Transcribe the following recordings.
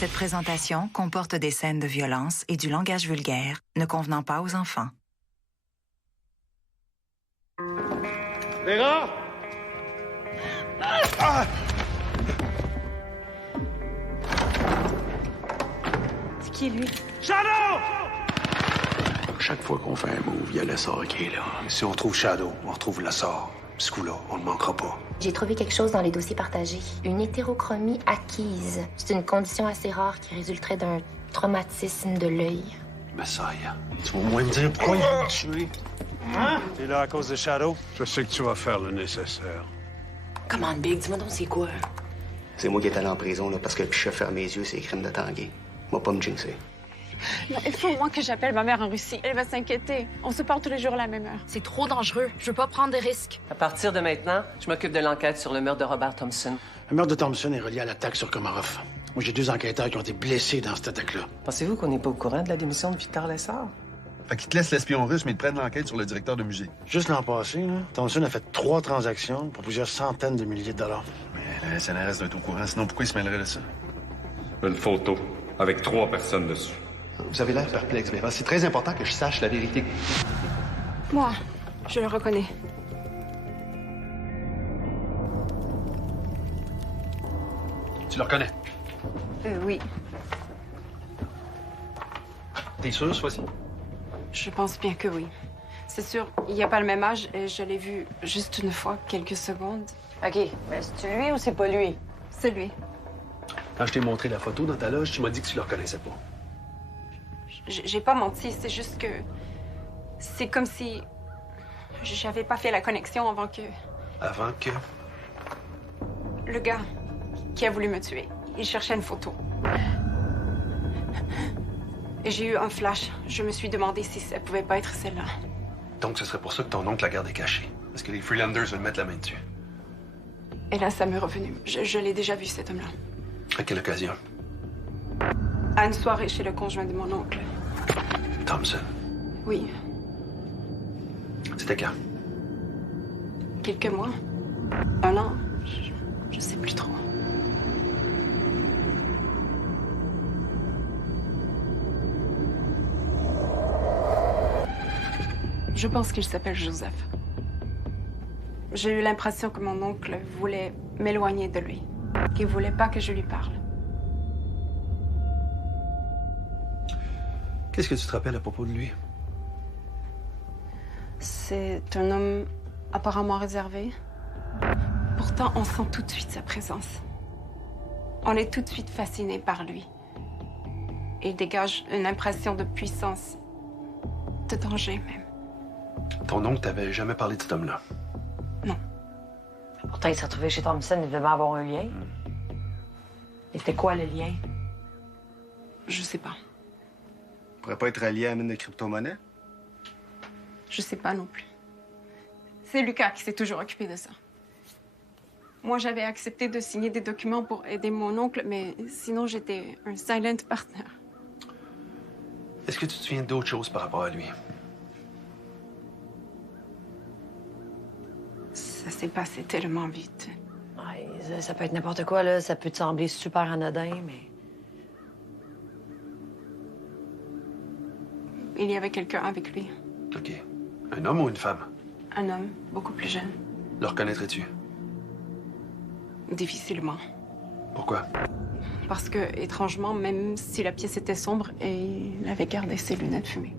Cette présentation comporte des scènes de violence et du langage vulgaire ne convenant pas aux enfants. Vera! Ah! C'est qui, lui? Shadow! Chaque fois qu'on fait un move, il y a le sort qui est là. Si on trouve Shadow, on retrouve le sort. Ce coup-là, on ne manquera pas. J'ai trouvé quelque chose dans les dossiers partagés. Une hétérochromie acquise. C'est une condition assez rare qui résulterait d'un traumatisme de l'œil. Messiah, tu vas au moins me dire pourquoi il m'a tué. Hein? T'es là à cause de Shadow? Je sais que tu vas faire le nécessaire. Comment, Big? Dis-moi donc c'est quoi? C'est moi qui est allé en prison là, parce que le chef ferme mes yeux, c'est les crimes de Tanguay. Moi, pas me jinxer. Il faut au moins que j'appelle ma mère en Russie. Elle va s'inquiéter. On se parle tous les jours à la même heure. C'est trop dangereux. Je veux pas prendre de risques. À partir de maintenant, je m'occupe de l'enquête sur le meurtre de Robert Thompson. Le meurtre de Thompson est relié à l'attaque sur Komarov. Moi, j'ai 2 enquêteurs qui ont été blessés dans cette attaque-là. Pensez-vous qu'on n'est pas au courant de la démission de Victor Lessard? Fait qu'ils te laissent l'espion russe, mais ils te prennent l'enquête sur le directeur de musée. Juste l'an passé, là, Thompson a fait 3 transactions pour plusieurs centaines de milliers de dollars. Mais la SNRS doit être au courant, sinon pourquoi ils se mêleraient de ça? Une photo avec 3 personnes dessus. Vous avez l'air perplexe, Vera. C'est très important que je sache la vérité. Moi, je le reconnais. Tu le reconnais? Oui. T'es sûr, ce fois-ci? Je pense bien que oui. C'est sûr, il n'y a pas le même âge et je l'ai vu juste une fois, quelques secondes. OK, mais c'est lui ou c'est pas lui? C'est lui. Quand je t'ai montré la photo dans ta loge, tu m'as dit que tu le reconnaissais pas. J'ai pas menti, c'est juste que... C'est comme si... J'avais pas fait la connexion avant que... Avant que? Le gars qui a voulu me tuer, il cherchait une photo. Et j'ai eu un flash. Je me suis demandé si ça pouvait pas être celle-là. Donc, ce serait pour ça que ton oncle la gardée cachée. Parce que les Freelanders veulent mettre la main dessus. Et là, ça m'est revenu. Je l'ai déjà vu, cet homme-là. À quelle occasion? À une soirée chez le conjoint de mon oncle. Thompson. Oui. C'était quand? Quelques mois. 1 an. Je sais plus trop. Je pense qu'il s'appelle Joseph. J'ai eu l'impression que mon oncle voulait m'éloigner de lui. Qu'il voulait pas que je lui parle. Qu'est-ce que tu te rappelles à propos de lui? C'est un homme apparemment réservé. Pourtant, on sent tout de suite sa présence. On est tout de suite fasciné par lui. Il dégage une impression de puissance, de danger même. Ton oncle t'avait jamais parlé de cet homme-là? Non. Pourtant, il s'est retrouvé chez Thompson, il devait avoir un lien. Et c'était quoi le lien? Je sais pas. Il pourrait pas être allié à la mine de crypto-monnaie? Je sais pas non plus. C'est Lucas qui s'est toujours occupé de ça. Moi, j'avais accepté de signer des documents pour aider mon oncle, mais sinon, j'étais un silent partner. Est-ce que tu te souviens d'autre chose par rapport à lui? Ça s'est passé tellement vite. Ouais, ça peut être n'importe quoi, là. Ça peut te sembler super anodin, mais... Il y avait quelqu'un avec lui. OK. Un homme ou une femme? Un homme, beaucoup plus jeune. Le reconnaîtrais-tu? Difficilement. Pourquoi? Parce que, étrangement, même si la pièce était sombre, il avait gardé ses lunettes fumées.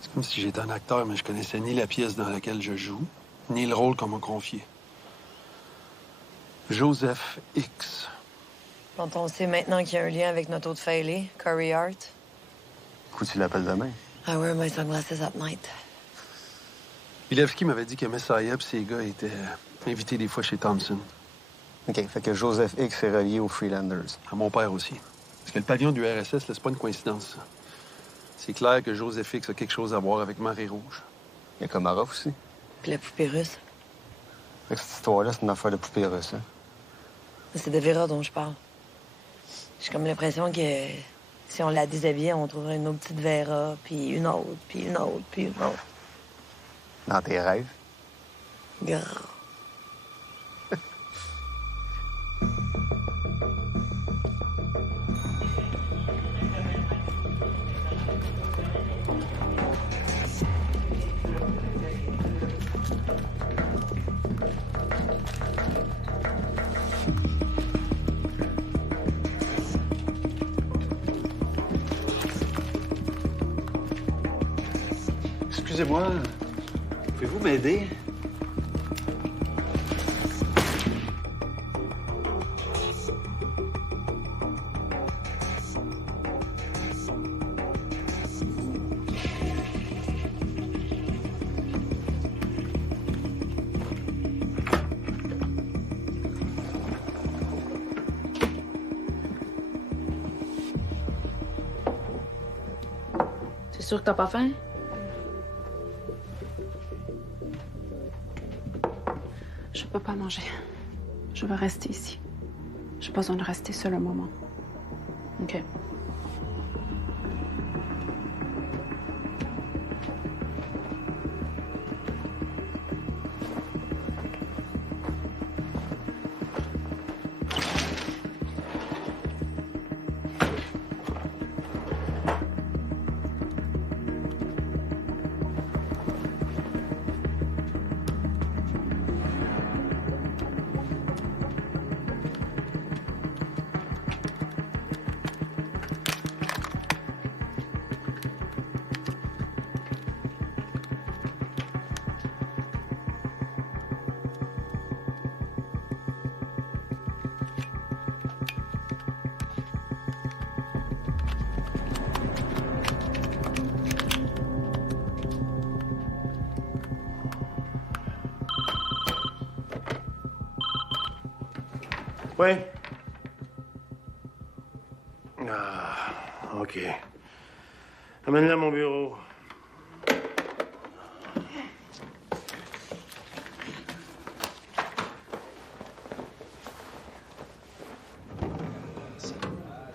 C'est comme si j'étais un acteur, mais je connaissais ni la pièce dans laquelle je joue, ni le rôle qu'on m'a confié. Joseph X. Quand on sait maintenant qu'il y a un lien avec notre autre failé, Corey Hart. Pourquoi tu l'appelles demain? I wear my sunglasses at night. Bilevski m'avait dit que Messiah et ses gars étaient invités des fois chez Thompson. OK, fait que Joseph X est relié aux Freelanders. À mon père aussi. Parce que le pavillon du RSS, là, c'est pas une coïncidence, ça. C'est clair que Joseph X a quelque chose à voir avec Marée Rouge. Il y a Komarov aussi. Puis la poupée russe. Fait que cette histoire-là, c'est une affaire de poupée russe, hein? C'est de Vera dont je parle. J'ai comme l'impression que si on la déshabillait, on trouverait une autre petite Vera, puis une autre, puis une autre, puis une autre. Dans tes rêves? Grrr. Excusez-moi, pouvez-vous m'aider? C'est sûr que t'as pas faim? Je peux pas manger. Je veux rester ici. J'ai besoin de rester seul un moment. OK. Oui. Ah, OK. Amène-la à mon bureau.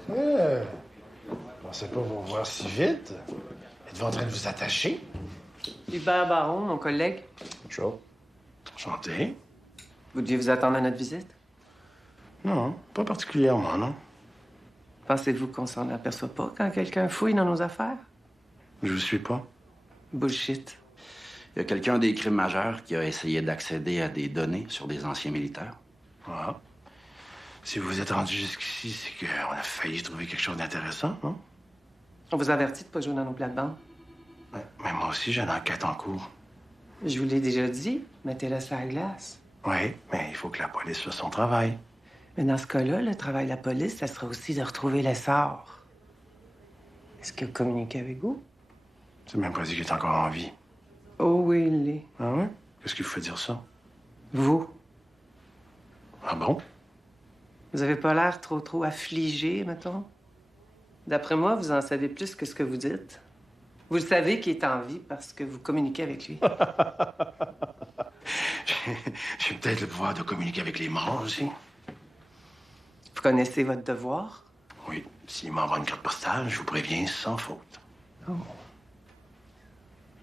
Je pensais pas vous voir si vite. Êtes-vous en train de vous attacher? Hubert Baron, mon collègue. Bonjour. Enchanté. Vous deviez vous attendre à notre visite? Non, pas particulièrement, non. Pensez-vous qu'on s'en aperçoit pas quand quelqu'un fouille dans nos affaires? Je vous suis pas. Bullshit. Il y a quelqu'un des crimes majeurs qui a essayé d'accéder à des données sur des anciens militaires. Ah. Si vous vous êtes rendu jusqu'ici, c'est qu'on a failli trouver quelque chose d'intéressant, non? On vous avertit de pas jouer dans nos plates-bandes. Ouais, mais moi aussi, j'ai une enquête en cours. Je vous l'ai déjà dit, mettez-la sur la glace. Oui, mais il faut que la police fasse son travail. Mais dans ce cas-là, le travail de la police, ça sera aussi de retrouver l'essor. Est-ce qu'il a communiqué avec vous? C'est même pas dit qu'il est encore en vie. Oh oui, il l'est. Ah ouais? Qu'est-ce qui vous fait dire ça? Vous? Ah bon? Vous avez pas l'air trop affligé, mettons. D'après moi, vous en savez plus que ce que vous dites. Vous le savez qu'il est en vie parce que vous communiquez avec lui. J'ai peut-être le pouvoir de communiquer avec les morts aussi. Vous connaissez votre devoir? Oui. S'il m'envoie une carte postale, je vous préviens sans faute. Oh.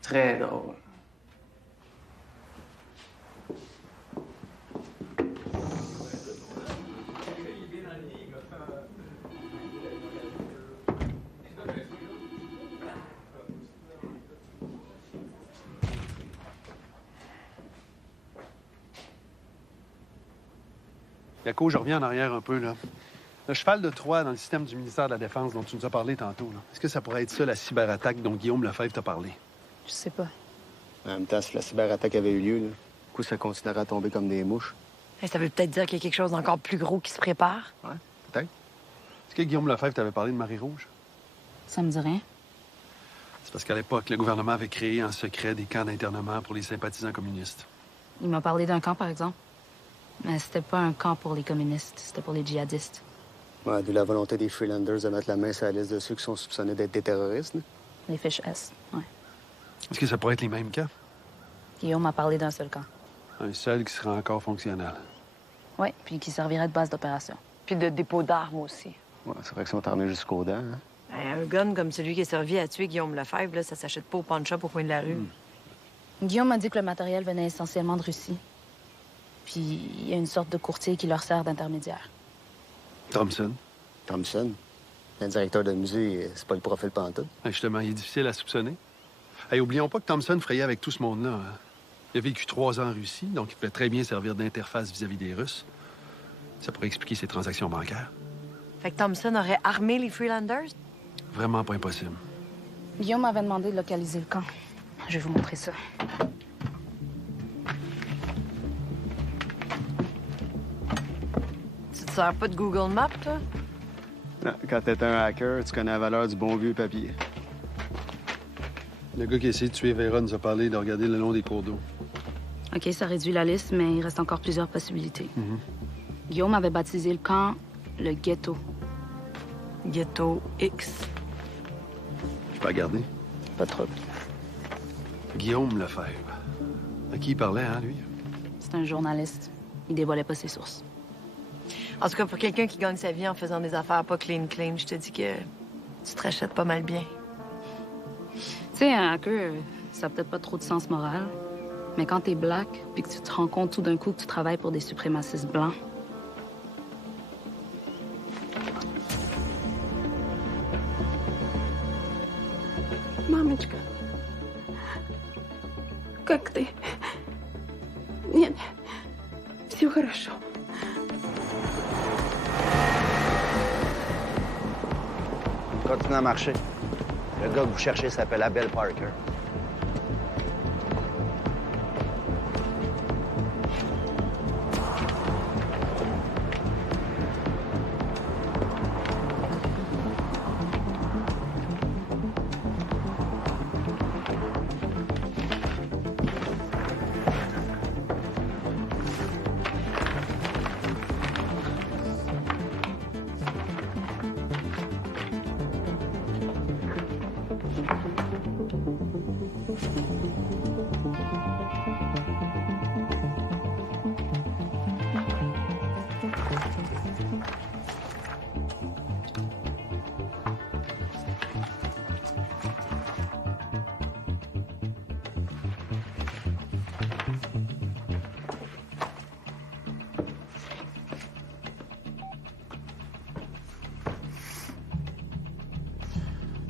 Très drôle. Yako, je reviens en arrière un peu, là. Le cheval de Troie dans le système du ministère de la Défense dont tu nous as parlé tantôt, là. Est-ce que ça pourrait être ça, la cyberattaque dont Guillaume Lefebvre t'a parlé? Je sais pas. En même temps, si la cyberattaque avait eu lieu, là, du coup, ça continuerait à tomber comme des mouches. Ça veut peut-être dire qu'il y a quelque chose d'encore plus gros qui se prépare. Ouais, peut-être. Est-ce que Guillaume Lefebvre t'avait parlé de Marie-Rouge? Ça me dit rien. C'est parce qu'à l'époque, le gouvernement avait créé en secret des camps d'internement pour les sympathisants communistes. Il m'a parlé d'un camp, par exemple. Mais c'était pas un camp pour les communistes, c'était pour les djihadistes. Ouais, d'où la volonté des Freelanders de mettre la main sur la liste de ceux qui sont soupçonnés d'être des terroristes. Là. Les fiches S, ouais. Est-ce que ça pourrait être les mêmes camps? Guillaume m'a parlé d'un seul camp. Un seul qui sera encore fonctionnel. Oui, puis qui servirait de base d'opération. Puis de dépôt d'armes aussi. Ouais, c'est vrai qu'ils sont armés jusqu'aux dents. Hein? Un gun comme celui qui a servi à tuer Guillaume Lefebvre, là, ça s'achète pas au pawn shop au coin de la rue. Guillaume m'a dit que le matériel venait essentiellement de Russie. Puis il y a une sorte de courtier qui leur sert d'intermédiaire. Thompson. Thompson? Un directeur de musée, c'est pas le profil pantoute. Justement, il est difficile à soupçonner. Hey, oublions pas que Thompson frayait avec tout ce monde-là. Hein. Il a vécu 3 ans en Russie, donc il pouvait très bien servir d'interface vis-à-vis des Russes. Ça pourrait expliquer ses transactions bancaires. Fait que Thompson aurait armé les Freelanders? Vraiment pas impossible. Guillaume m'avait demandé de localiser le camp. Je vais vous montrer ça. Tu te sers pas de Google Maps, toi? Non, quand t'es un hacker, tu connais la valeur du bon vieux papier. Le gars qui a essayé de tuer Vera nous a parlé de regarder le long des cours d'eau. OK, ça réduit la liste, mais il reste encore plusieurs possibilités. Guillaume avait baptisé le camp le Ghetto. Ghetto X. Je peux regarder? Pas trop. Guillaume Lefebvre. À qui il parlait, hein, lui? C'est un journaliste. Il dévoilait pas ses sources. En tout cas, pour quelqu'un qui gagne sa vie en faisant des affaires pas clean, je te dis que tu te rachètes pas mal bien. Tu sais, un hacker, ça a peut-être pas trop de sens moral, mais quand t'es black, puis que tu te rends compte tout d'un coup que tu travailles pour des suprémacistes blancs... Мамочка, как ты? Нет, все хорошо. Continue à marcher. Le gars que vous cherchez s'appelle Abel Parker.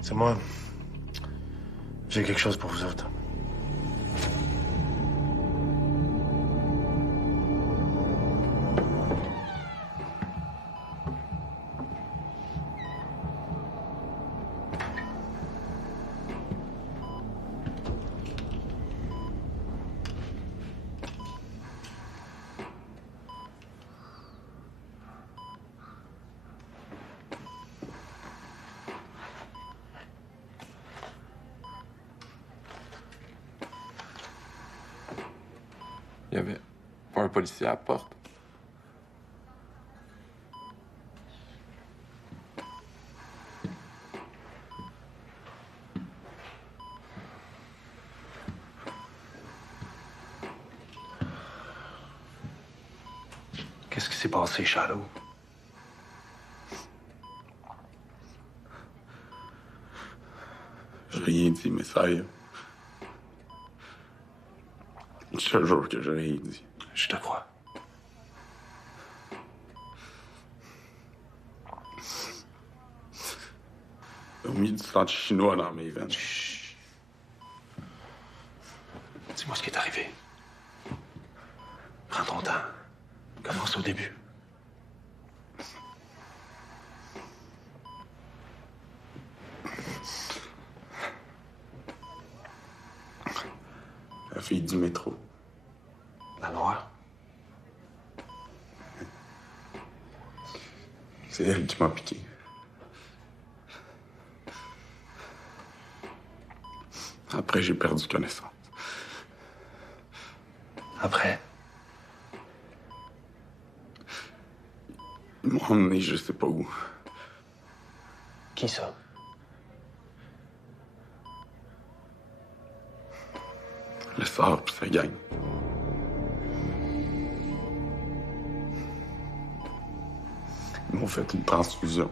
C'est moi. J'ai quelque chose pour vous autres. Il y avait pas un policier à la porte. Qu'est-ce qui s'est passé, Shadow? J'ai rien dit, mais ça y est. Je te jure que j'ai rien dit. Je te crois. Ils ont mis du sang chinois dans mes veines. Chut. Dis-moi ce qui est arrivé. Prends ton temps. Commence au début. La fille du métro. La noire. C'est elle qui m'a piqué. Après, j'ai perdu connaissance. Après? Ils m'ont emmené je sais pas où. Qui ça? Le sort pis sa gang. Ils m'ont fait une transfusion.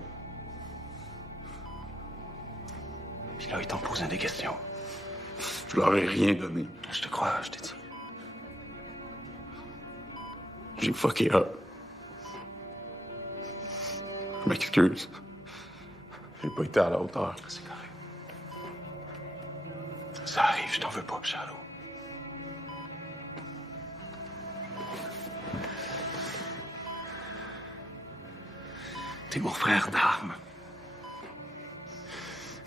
Puis là, ils t'ont posé des questions. Je leur ai rien donné. Je te crois, je t'ai dit. J'ai fucké up. Je m'excuse. J'ai pas été à la hauteur. C'est correct. Ça arrive, je t'en veux pas, Charlot. T'es mon frère d'armes.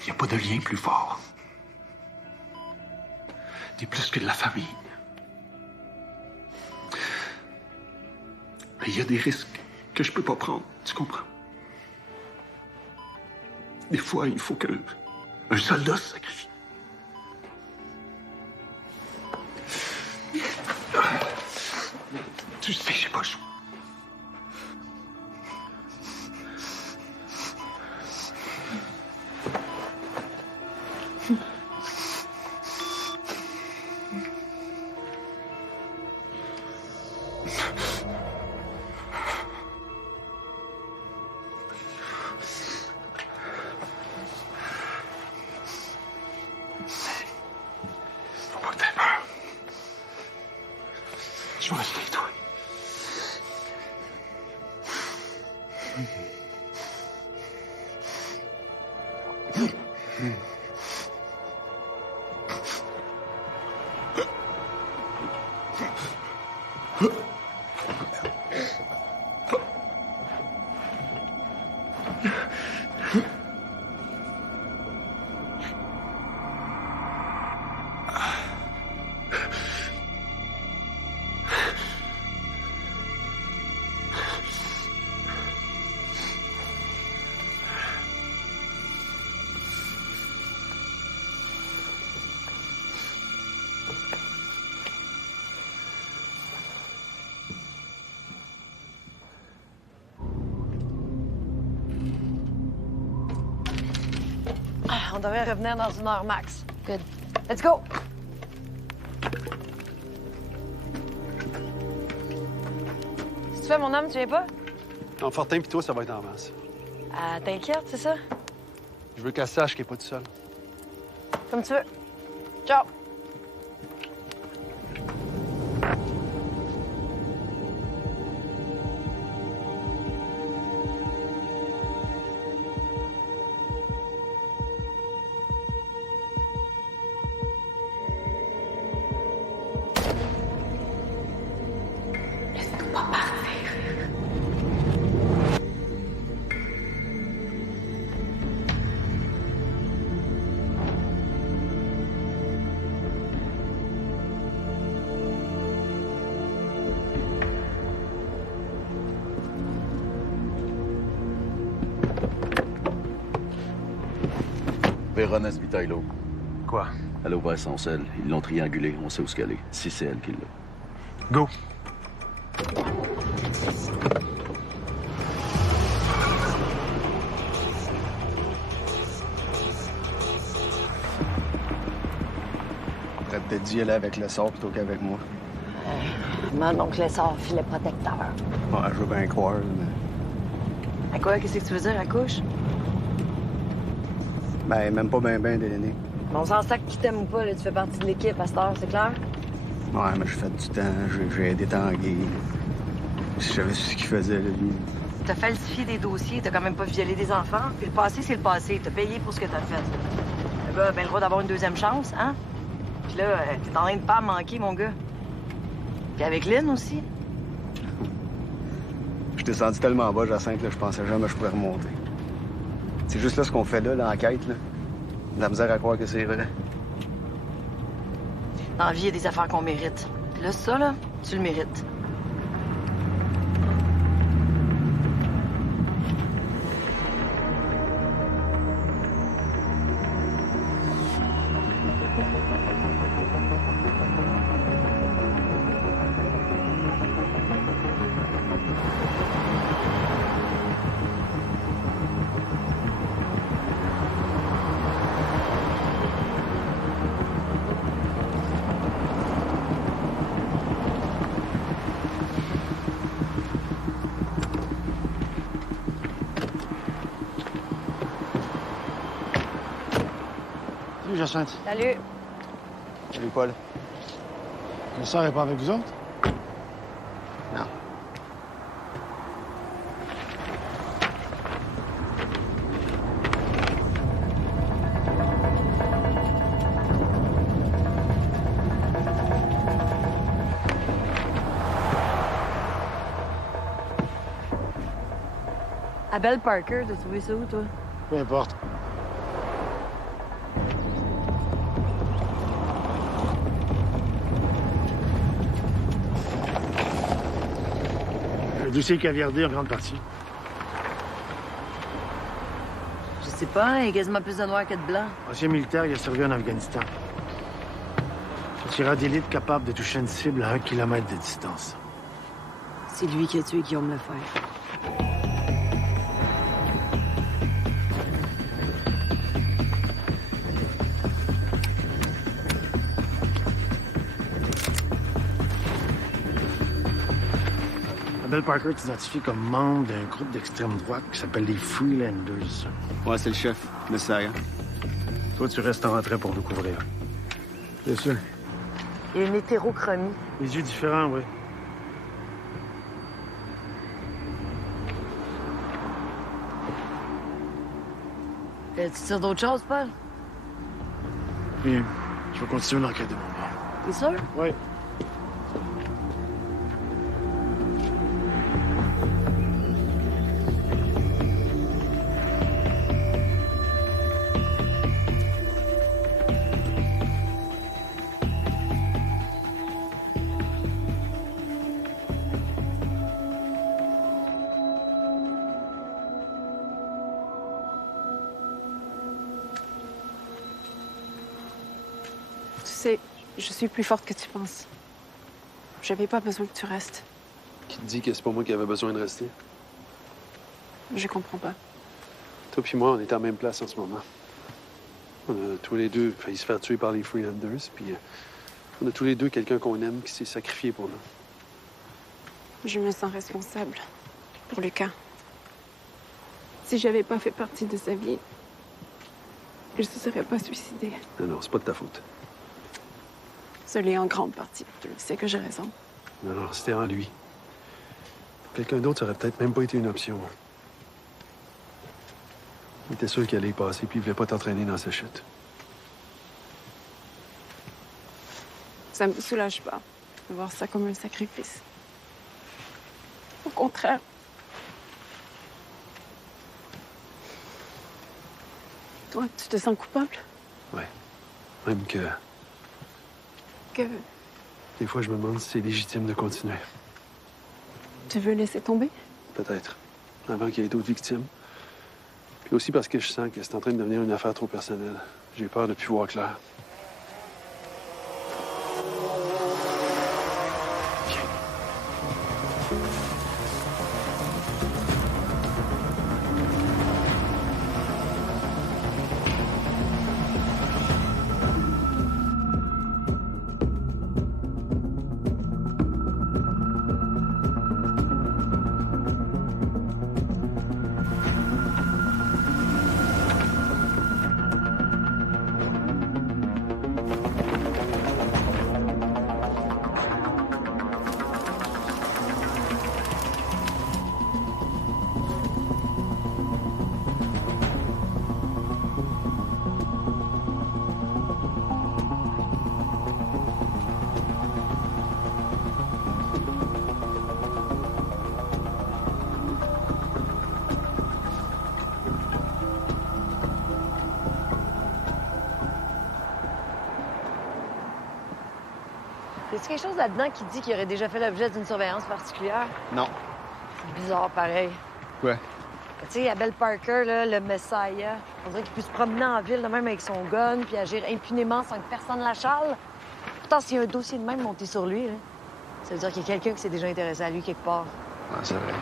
Y a pas de lien plus fort. T'es plus que de la famille. Mais il y a des risques que je peux pas prendre, tu comprends? Des fois, il faut que un soldat se sacrifie. Tu sais, j'ai pas le choix. Faut pas que t'aies peur. Je vais rester avec toi. On devrait revenir dans 1 heure max. Good. Let's go! Si tu fais mon homme, tu viens pas? En Fortin pis toi, ça va être en masse. T'inquiète, c'est ça? Je veux qu'elle sache qu'elle est pas toute seule. Comme tu veux. Ciao! Laisse-nous pas partir. Véronèse Vitailo. Quoi? Elle a ouvert son sel. Ils l'ont triangulé. On sait où qu'elle est. Si c'est elle qui l'a. Go! On pourrait peut-être d'y aller avec le sort plutôt qu'avec moi. Mon oncle sort filet protecteur. Ouais, je veux bien croire, mais... À quoi? Qu'est-ce que tu veux dire, à couche? Ben, même pas ben déléné. Mais on s'en sac qui t'aime ou pas, là, tu fais partie de l'équipe à cette heure, c'est clair? Ouais, mais je fais du temps. J'ai aidé Tanguy. Si je savais ce qu'il faisait, là, lui. T'as falsifié des dossiers, t'as quand même pas violé des enfants. Puis le passé, c'est le passé. T'as payé pour ce que t'as fait. Le gars a bien le droit d'avoir une deuxième chance, hein? Puis là, t'es en train de pas manquer, mon gars. Puis avec Lynn aussi. Je t'ai senti tellement bas, Jacinthe, là, je pensais jamais que je pourrais remonter. C'est juste là ce qu'on fait là, l'enquête, là. De la misère à croire que c'est vrai. Dans la vie, il y a des affaires qu'on mérite. Puis là, ça, là, tu le mérites. Salut, Jacinthe. Salut. Salut, Paul. Ma soeur est pas avec vous autres? Non. Abel Parker, t'as trouvé ça où, toi? Peu importe. Le dossier caviardé en grande partie. Je sais pas, il y a quasiment plus de noir que de blanc. Ancien militaire, il a servi en Afghanistan. Un tireur d'élite capable de toucher une cible à 1 kilomètre de distance. C'est lui qui a tué Guillaume Lefebvre. Abel Parker est identifié comme membre d'un groupe d'extrême droite qui s'appelle les Freelanders. Ouais, c'est le chef, Messiah. Toi, tu restes en retrait pour nous couvrir. Bien sûr. Il y a une hétérochromie. Les yeux différents, oui. Tu tires d'autres choses, Paul? Bien. Je vais continuer l'enquête de mon bord. T'es sûr? Oui. Tu sais, je suis plus forte que tu penses. J'avais pas besoin que tu restes. Qui te dit que c'est pas moi qui avais besoin de rester? Je comprends pas. Toi puis moi, on est à la même place en ce moment. On a tous les deux failli se faire tuer par les Freelanders, puis on a tous les deux quelqu'un qu'on aime qui s'est sacrifié pour nous. Je me sens responsable pour Lucas. Si j'avais pas fait partie de sa vie, je ne serais pas suicidée. Non, c'est pas de ta faute. Ce l'est en grande partie. Je sais que j'ai raison. Non, c'était en lui. Pour quelqu'un d'autre, ça aurait peut-être même pas été une option. Il était sûr qu'il allait y passer, puis il voulait pas t'entraîner dans sa chute. Ça me soulage pas de voir ça comme un sacrifice. Au contraire. Toi, tu te sens coupable? Ouais. Même que... Que Des fois, je me demande si c'est légitime de continuer. tu veux laisser tomber? Peut-être. Avant qu'il y ait d'autres victimes. Puis aussi parce que je sens que c'est en train de devenir une affaire trop personnelle. J'ai peur de plus voir clair. Y a-t-il quelque chose là-dedans qui dit qu'il aurait déjà fait l'objet d'une surveillance particulière? Non. C'est bizarre, pareil. Quoi? Tu sais, Abel Parker, là, le Messiah, on dirait qu'il peut se promener en ville de même avec son gun puis agir impunément sans que personne l'achale. Pourtant, s'il y a un dossier de même monté sur lui, là, ça veut dire qu'il y a quelqu'un qui s'est déjà intéressé à lui quelque part. Ah, c'est vrai.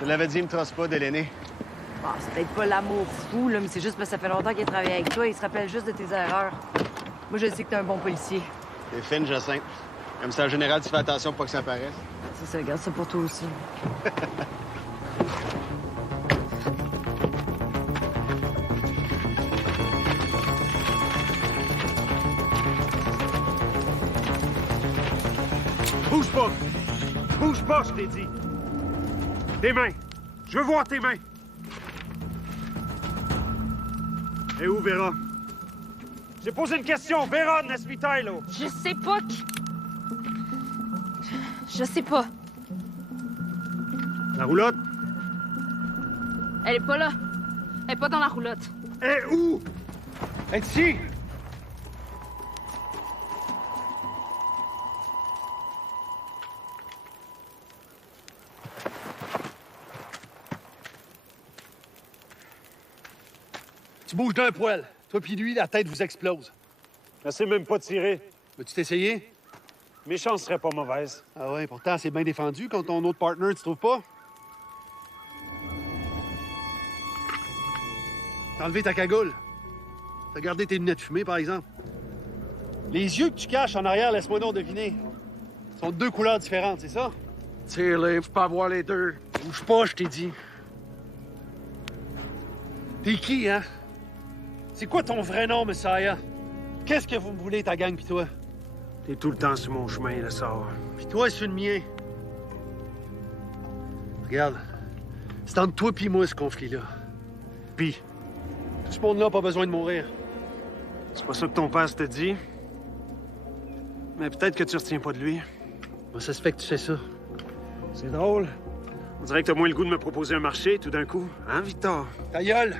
Je l'avais dit, il me trosse pas de l'aîné. Bon, c'est peut-être pas l'amour fou, là, mais c'est juste parce que ça fait longtemps qu'il a travaillé avec toi. Il se rappelle juste de tes erreurs. Moi, je sais que t'es un bon policier. T'es fine, Jacinthe. Comme ça, en général, tu fais attention pour pas que ça paraisse. C'est ça, regarde ça pour toi aussi. Bouge pas! Bouge pas, je t'ai dit! Tes mains! Je veux voir tes mains! Et où, Vera? J'ai posé une question! Vera de Nespitailo! Je sais pas qui... Je sais pas. La roulotte? Elle est pas là. Elle est pas dans la roulotte. Et où? Elle est ici! Tu bouges d'un poil. Toi puis lui, la tête vous explose. J'essaie même pas de tirer. Veux-tu t'essayer? Mes chances seraient pas mauvaises. Ah ouais, pourtant, c'est bien défendu contre ton autre partner, tu trouves pas? T'as enlevé ta cagoule. T'as gardé tes lunettes fumées, par exemple. Les yeux que tu caches en arrière, laisse-moi donc deviner, sont de deux couleurs différentes, c'est ça? Tire-les, faut pas avoir les deux. Bouge pas, je t'ai dit. T'es qui, hein? C'est quoi ton vrai nom, Messiah? Qu'est-ce que vous me voulez, ta gang, pis toi? T'es tout le temps sur mon chemin, le sort. Pis toi, c'est le mien. Regarde, c'est entre toi pis moi, ce conflit-là. Pis, tout ce monde-là n'a pas besoin de mourir. C'est pas ça que ton père t'a dit. Mais peut-être que tu retiens pas de lui. Moi, ça se fait que tu sais ça. C'est drôle. On dirait que t'as moins le goût de me proposer un marché tout d'un coup. Hein, Victor? Ta gueule!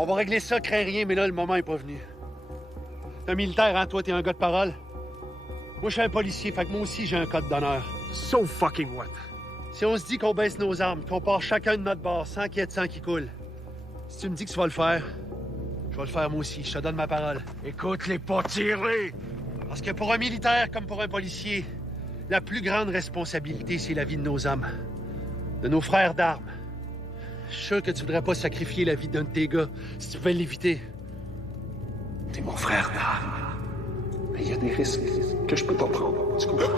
On va régler ça, crains rien, mais là, le moment est pas venu. T'es un militaire, hein? Toi, t'es un gars de parole. Moi, je suis un policier, fait que moi aussi, j'ai un code d'honneur. So fucking what? Si on se dit qu'on baisse nos armes, qu'on part chacun de notre bord, sans qu'il y ait de sang qui coule, si tu me dis que tu vas le faire, je vais le faire moi aussi. Je te donne ma parole. Écoute-les pas, tire-les! Parce que pour un militaire comme pour un policier, la plus grande responsabilité, c'est la vie de nos hommes. De nos frères d'armes. Je suis sûr que tu voudrais pas sacrifier la vie d'un de tes gars si tu pouvais l'éviter. T'es mon frère d'armes. Mais il y a des risques que je peux pas prendre. Tu comprends?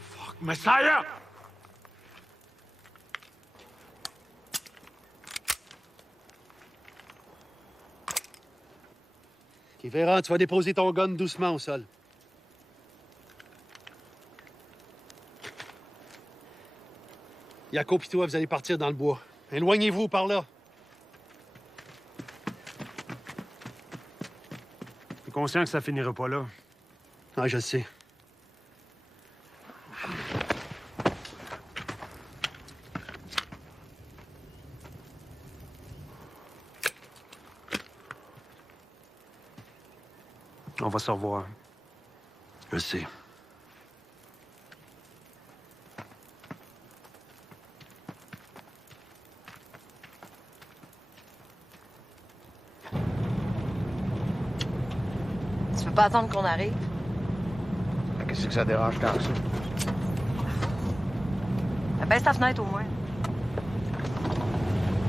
Fuck, Messiah! Tu verras, tu vas déposer ton gun doucement au sol. Yako pis toi, vous allez partir dans le bois. Éloignez-vous par là. T'es conscient que ça finira pas là? Ah, je sais. On va se revoir. Je sais. Tu peux pas attendre qu'on arrive? Qu'est-ce que ça dérange tant que ça? Baisse ta fenêtre, au moins.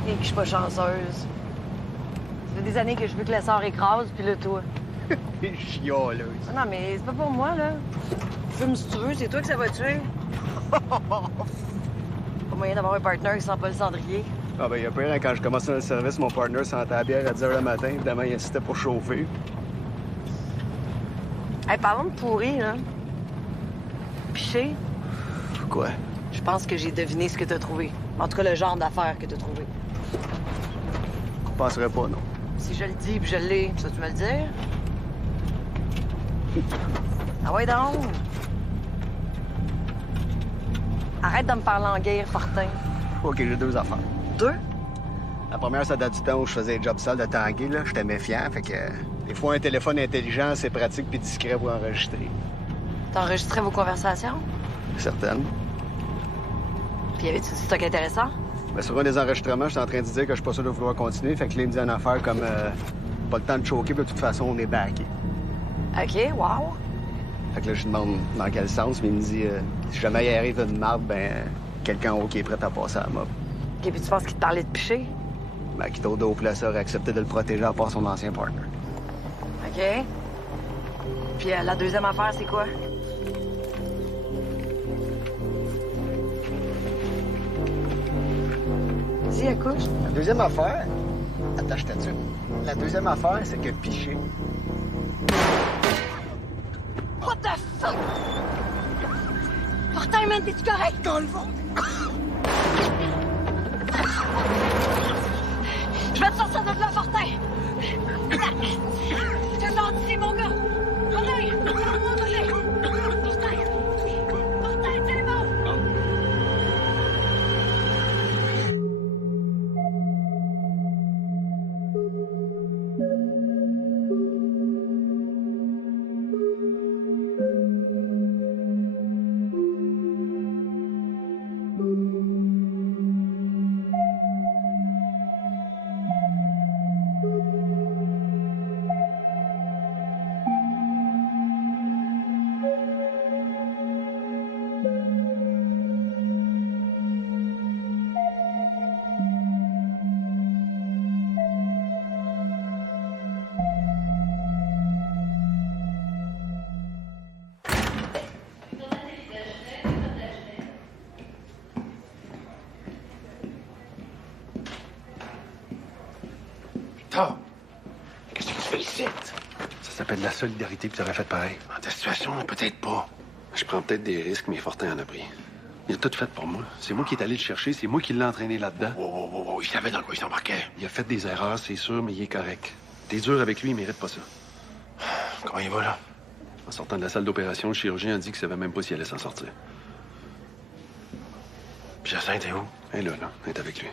Et que je suis pas chanceuse. Ça fait des années que je veux que le sort écrase, puis là, toi. Chialeuse. Non, mais c'est pas pour moi, là. Fume si tu veux, c'est toi que ça va tuer. Pas moyen d'avoir un partner qui sent pas le cendrier. Ah ben, il y a pire, hein, quand je commençais dans le service, mon partner sentait la bière à 10 h le matin. Évidemment, il insistait pour chauffer. Hey, parlons de pourri, là. Piché, Quoi? je pense que j'ai deviné ce que t'as trouvé. En tout cas, le genre d'affaire que t'as trouvé. Je penserais pas, non. Si je le dis puis je l'ai, ça tu me le dire? Ah ouais, donc! Arrête de me faire languir, Fortin. OK, j'ai deux affaires. Deux? La première, ça date du temps où je faisais les jobs sales de tanguer, là. J'étais méfiant, fait que... des fois, un téléphone intelligent, c'est pratique puis discret pour enregistrer. T'enregistrais vos conversations? Certaines. Puis y avait-tu du stock intéressant? Mais sur un des enregistrements, j'étais en train de dire que je suis pas sûr de vouloir continuer. Fait que là, il me dit une affaire comme pas le temps de choquer, puis de toute façon, on est backé. OK, wow. Fait que là, je lui demande dans quel sens, mais il me dit si jamais il arrive une marde, ben quelqu'un en haut qui est prêt à passer à la mob. OK, puis tu penses qu'il te parlait de picher? Ben, qui au place aurait accepté de le protéger à part son ancien partner. OK. Puis la deuxième affaire, c'est quoi? Dis, accouche. La deuxième affaire, Attends, je t'attends. La deuxième affaire, c'est que Piché... What the fuck? Fortin, man, t'es-tu correct? Dans le vent. Je vais te sortir de là, Fortin. Je te sors d'ici, mon gars. Fortin, Fortin, c'est bon. Qu'est-ce que tu fais ici? Ça s'appelle de la solidarité, puis t'aurais fait pareil. Dans ta situation, peut-être pas. Je prends peut-être des risques, mais Fortin en a pris. Il a tout fait pour moi. C'est moi qui est allé le chercher, c'est moi qui l'ai entraîné là-dedans. Oh, il savait dans quoi il s'embarquait. Il a fait des erreurs, c'est sûr, mais il est correct. T'es dur avec lui, il mérite pas ça. Comment il va, là? En sortant de la salle d'opération, le chirurgien a dit qu'il savait même pas s'il allait s'en sortir. Puis Jacinthe est où? Elle est là, elle est avec lui.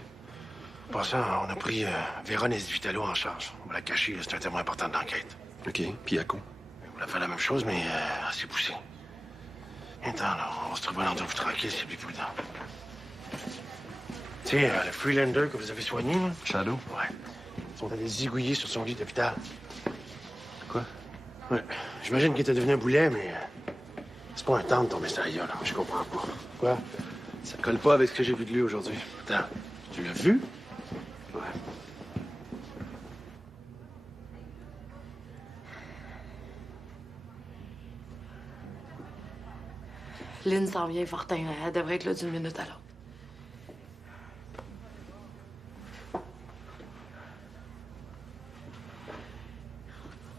En passant, on a pris Véronique Vitalo en charge. On va la cacher, c'est un témoin important de l'enquête. OK, puis Yako? On a fait la même chose, mais elle s'est poussée. Attends, là, on va se trouver un endroit plus tranquille, c'est plus prudent. Tiens, le Freelander que vous avez soigné, là? Shadow? Ouais. Ils sont allés zigouiller sur son lit d'hôpital. Quoi? Ouais. J'imagine qu'il était devenu un boulet, mais c'est pas un temps de tomber sur la gueule. Je comprends pas. Quoi? Ça colle pas avec ce que j'ai vu de lui aujourd'hui. Attends, tu l'as vu? Ouais. Lynn s'en vient, Fortin. Elle devrait être là d'une minute à l'autre.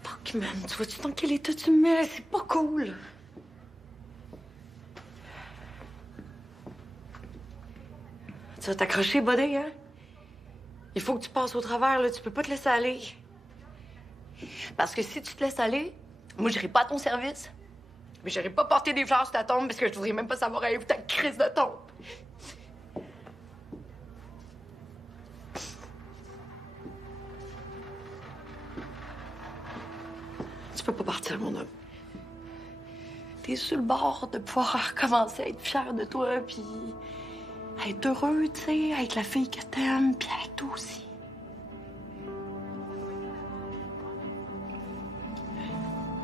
Fuck, man. Tu vois-tu dans quel état tu me mets? C'est pas cool. Tu vas t'accrocher, buddy, hein? Il faut que tu passes au travers, là. Tu peux pas te laisser aller. Parce que si tu te laisses aller, moi, j'irai pas à ton service. Mais j'irai pas porter des fleurs sur ta tombe parce que je voudrais même pas savoir où ta crise de tombe. Tu peux pas partir, mon homme. T'es sur le bord de pouvoir recommencer à être fier de toi, puis à être heureux, tu sais, à être la fille que t'aimes, puis à être toi aussi.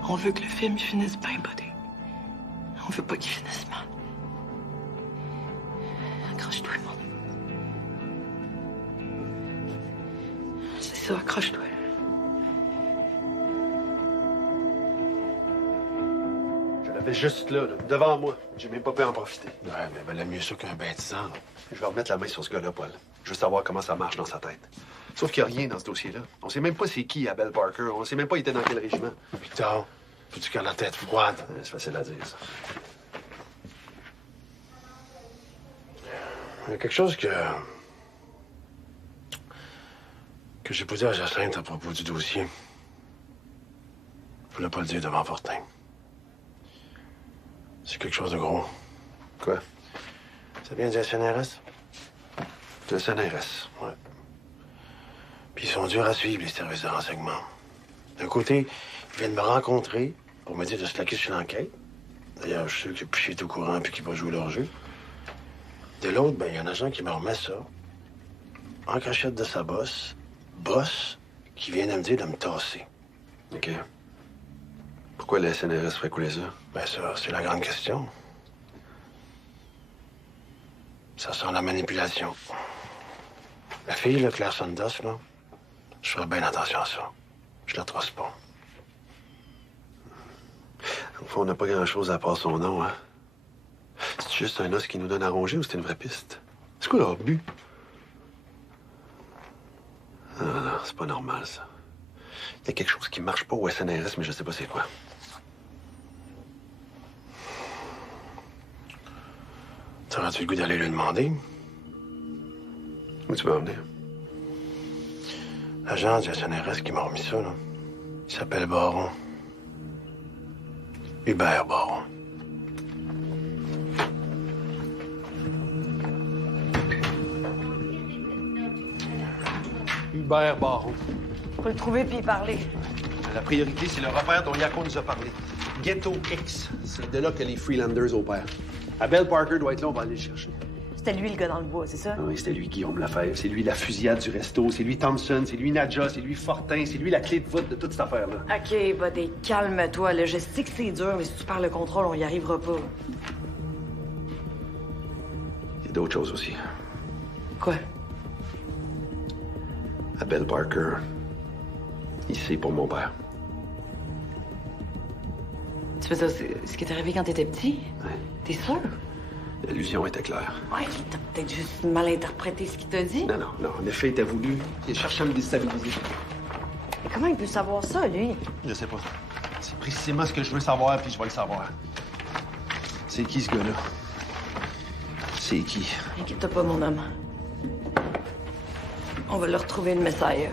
On veut que le film finisse bien, buddy. On veut pas qu'il finisse mal. Accroche-toi, mon homme. C'est ça, accroche-toi. Je l'avais juste là, devant moi. J'ai même pas pu en profiter. Ouais, mais valait mieux ça qu'un bain de sang. Là. Je vais remettre la main sur ce gars-là, Paul. Je veux savoir comment ça marche dans sa tête. Sauf qu'il n'y a rien dans ce dossier-là. On sait même pas c'est qui Abel Parker. On sait même pas il était dans quel régiment. Victor, faut-tu garder la tête froide? C'est facile à dire, ça. Il y a quelque chose que j'ai posé à Jacinthe à propos du dossier. Je voulais pas le dire devant Fortin. C'est quelque chose de gros. Quoi? Ça vient du SNRS? Du SNRS? Ouais. Puis ils sont durs à suivre, les services de renseignement. D'un côté, ils viennent me rencontrer pour me dire de se plaquer sur l'enquête. D'ailleurs, je suis sûr que Piché est au courant puis qu'ils vont jouer leur jeu. De l'autre, ben, il y a un agent qui me remet ça, en cachette de sa boss, qui vient de me dire de me tasser. OK. Pourquoi le SNRS ferait couler ça? Ben ça, c'est la grande question. Ça sent la manipulation. La fille, là, Claire Sandos, là, je ferais bien attention à ça. Je la trosse pas. Au fond, on n'a pas grand-chose à part son nom, hein? C'est juste un os qui nous donne à ronger ou c'est une vraie piste? C'est quoi leur but? Non, c'est pas normal, ça. Il y a quelque chose qui marche pas au SNRS, mais je sais pas c'est quoi. T'aurais-tu le goût d'aller lui demander? Où tu veux en venir? L'agent du SNRS qui m'a remis ça, là, il s'appelle Baron. Hubert Baron. Hubert Baron. Faut le trouver puis y parler. La priorité, c'est le repère dont Yako nous a parlé. Ghetto X. C'est de là que les Freelanders opèrent. Abel Parker doit être là, on va aller le chercher. C'était lui le gars dans le bois, c'est ça? Ah oui, c'était lui Guillaume Lafèvre, c'est lui la fusillade du resto, c'est lui Thompson, c'est lui Nadja, c'est lui Fortin, c'est lui la clé de voûte de toute cette affaire-là. OK, buddy, calme-toi, là. Je sais que c'est dur, mais si tu perds le contrôle, on y arrivera pas. Il y a d'autres choses aussi. Quoi? Abel Parker, il sait pour mon père. Tu veux dire, c'est ce qui est arrivé quand t'étais petit? Ouais. T'es sûr? L'allusion était claire. Ouais, t'as peut-être juste mal interprété ce qu'il t'a dit. Non. En effet, il t'a voulu. Il cherchait à me déstabiliser. Mais comment il peut savoir ça, lui? Je sais pas. C'est précisément ce que je veux savoir, puis je vais le savoir. C'est qui, ce gars-là? C'est qui? Inquiète-toi pas, mon homme. On va le retrouver, le Messiah.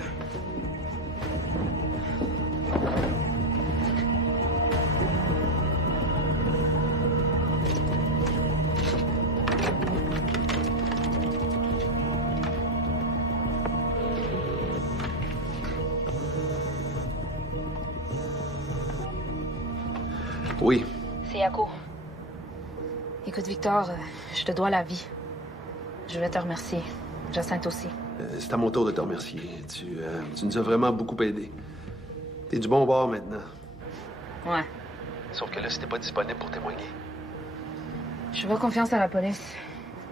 Oui. C'est Yako. Écoute, Victor, je te dois la vie. Je voulais te remercier. Jacinthe aussi. C'est à mon tour de te remercier. Tu nous as vraiment beaucoup aidés. T'es du bon bord maintenant. Ouais. Sauf que là, c'était pas disponible pour témoigner. Je fais pas confiance à la police.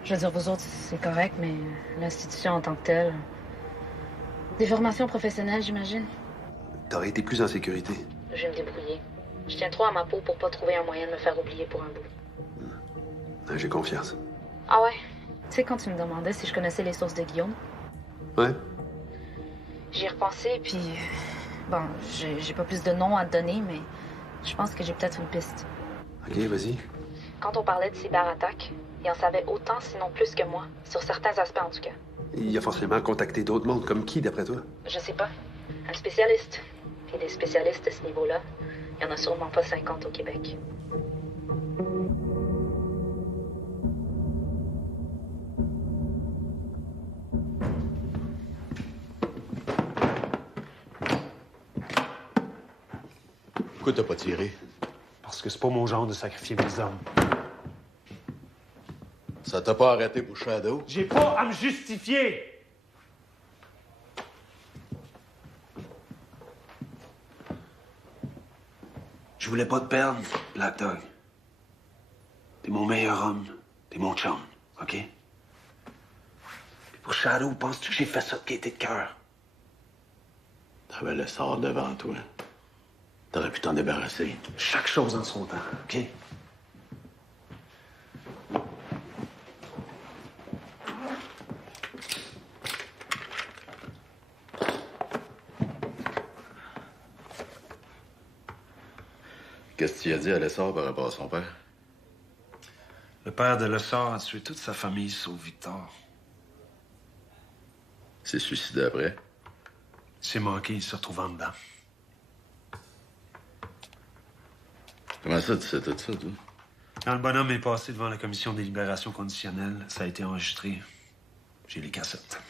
Je veux dire, vous autres, c'est correct, mais l'institution en tant que telle... Des formations professionnelles, j'imagine? T'aurais été plus en sécurité. Je vais me débrouiller. Je tiens trop à ma peau pour pas trouver un moyen de me faire oublier pour un bout. J'ai confiance. Ah ouais? Tu sais, quand tu me demandais si je connaissais les sources de Guillaume? Ouais? J'y ai repensé, puis... Bon, j'ai pas plus de noms à te donner, mais je pense que j'ai peut-être une piste. OK, vas-y. Quand on parlait de cyberattaque, il en savait autant, sinon plus que moi, sur certains aspects en tout cas. Il a forcément contacté d'autres mondes, comme qui, d'après toi? Je sais pas. Un spécialiste. Puis des spécialistes à ce niveau-là, il y en a sûrement pas 50 au Québec. Pourquoi t'as pas tiré? Parce que c'est pas mon genre de sacrifier mes hommes. Ça t'a pas arrêté pour Shadow? J'ai pas à me justifier! Je voulais pas te perdre, Black Dog. T'es mon meilleur homme. T'es mon chum, OK? Puis pour Shadow, penses-tu que j'ai fait ça de gaieté de cœur? T'avais le sort devant toi. T'aurais pu t'en débarrasser. Chaque chose en son temps, OK? Qu'est-ce que tu as dit à l'essor par rapport à son père? Le père de Lessard a tué toute sa famille, sauf Victor. C'est suicidé après? C'est manqué, il se retrouve en dedans. Comment ça, tu sais tout ça, toi? Quand le bonhomme est passé devant la commission des libérations conditionnelles, ça a été enregistré. J'ai les cassettes.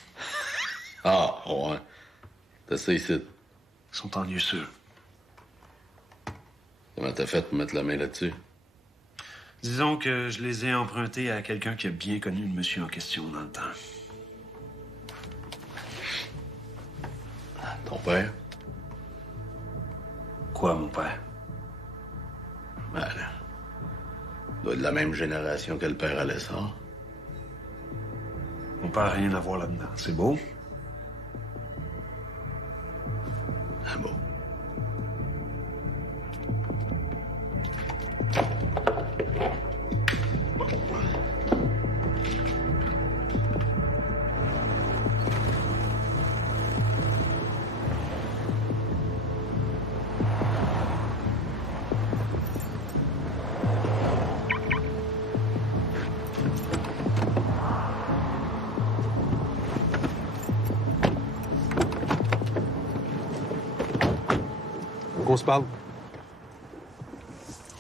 Ah, ouais. T'as ça ici. Ils sont en lieu sûr. Comment t'as fait pour mettre la main là-dessus? Disons que je les ai empruntés à quelqu'un qui a bien connu le monsieur en question dans le temps. Ton père? Quoi, mon père? Ben, là, il doit être de la même génération que le père à l'essor. Mon père n'a rien à voir là-dedans. C'est beau? Ah bon? qu'on se parle.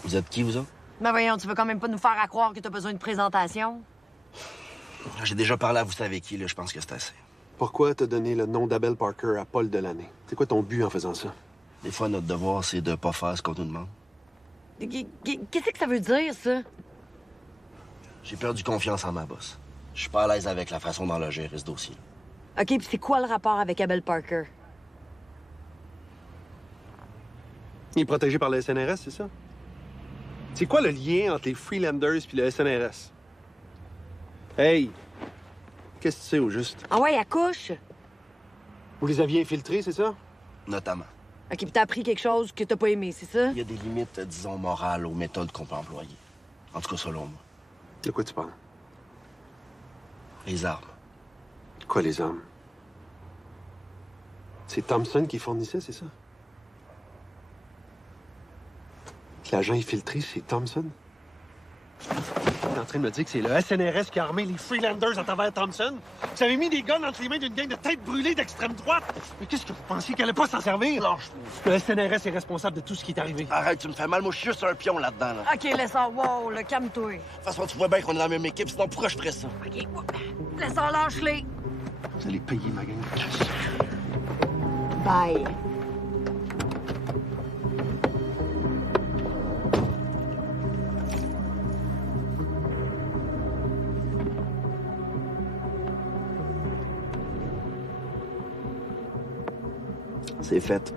Vous êtes qui, vous autres? Ben voyons, tu veux quand même pas nous faire à croire que t'as besoin de présentation? J'ai déjà parlé à vous savez qui, là. Je pense que c'est assez. Pourquoi t'as donné le nom d'Abel Parker à Paul Delaney? C'est quoi ton but en faisant ça? Des fois, notre devoir, c'est de pas faire ce qu'on nous demande. Qu'est-ce que ça veut dire, ça? J'ai perdu confiance en ma boss. Je suis pas à l'aise avec la façon dont elle a géré ce dossier. OK, puis c'est quoi le rapport avec Abel Parker? Il est protégé par le SNRS, c'est ça? C'est quoi le lien entre les Freelanders puis le SNRS? Hey! Qu'est-ce que tu sais au juste? Ah ouais, accouche! Vous les aviez infiltrés, c'est ça? Notamment. OK, puis t'as appris quelque chose que t'as pas aimé, c'est ça? Il y a des limites, disons, morales aux méthodes qu'on peut employer. En tout cas, selon moi. De quoi tu parles? Les armes. Quoi, les armes? C'est Thompson qui fournissait, c'est ça? L'agent infiltré, c'est Thompson? T'es en train de me dire que c'est le SNRS qui a armé les Freelanders à travers Thompson? Vous avez mis des guns entre les mains d'une gang de têtes brûlées d'extrême droite? Mais qu'est-ce que vous pensiez qu'elle allait pas s'en servir? Le SNRS est responsable de tout ce qui est arrivé. Arrête, tu me fais mal. Moi, je suis juste un pion là-dedans. Là. OK, laisse-en. Wow, le calme-toi. De toute façon, tu vois bien qu'on est dans la même équipe, sinon pourquoi je ferais ça? OK, laisse-en, lâche-les. Vous allez payer ma gang. Bye. C'est fait.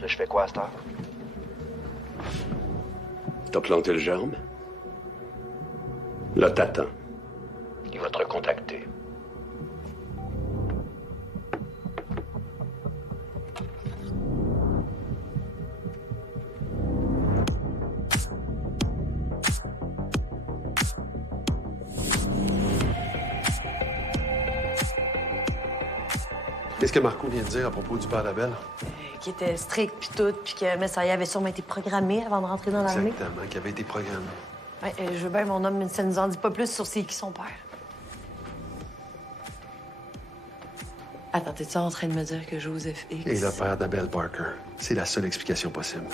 Là, je fais quoi à cette heure? T'as planté le germe? Là, t'attends. Il va te recontacter. Qu'est-ce que Marco vient de dire à propos du père d'Abel? Qui était strict puis tout, puis que ça y avait sûrement été programmé avant de rentrer dans l'armée. Exactement, qui avait été programmé. Ouais, je veux bien mon homme, mais ça nous en dit pas plus sur c'est qui son père. Attends, t'es-tu en train de me dire que Joseph X... Et le père d'Abel Parker. C'est la seule explication possible.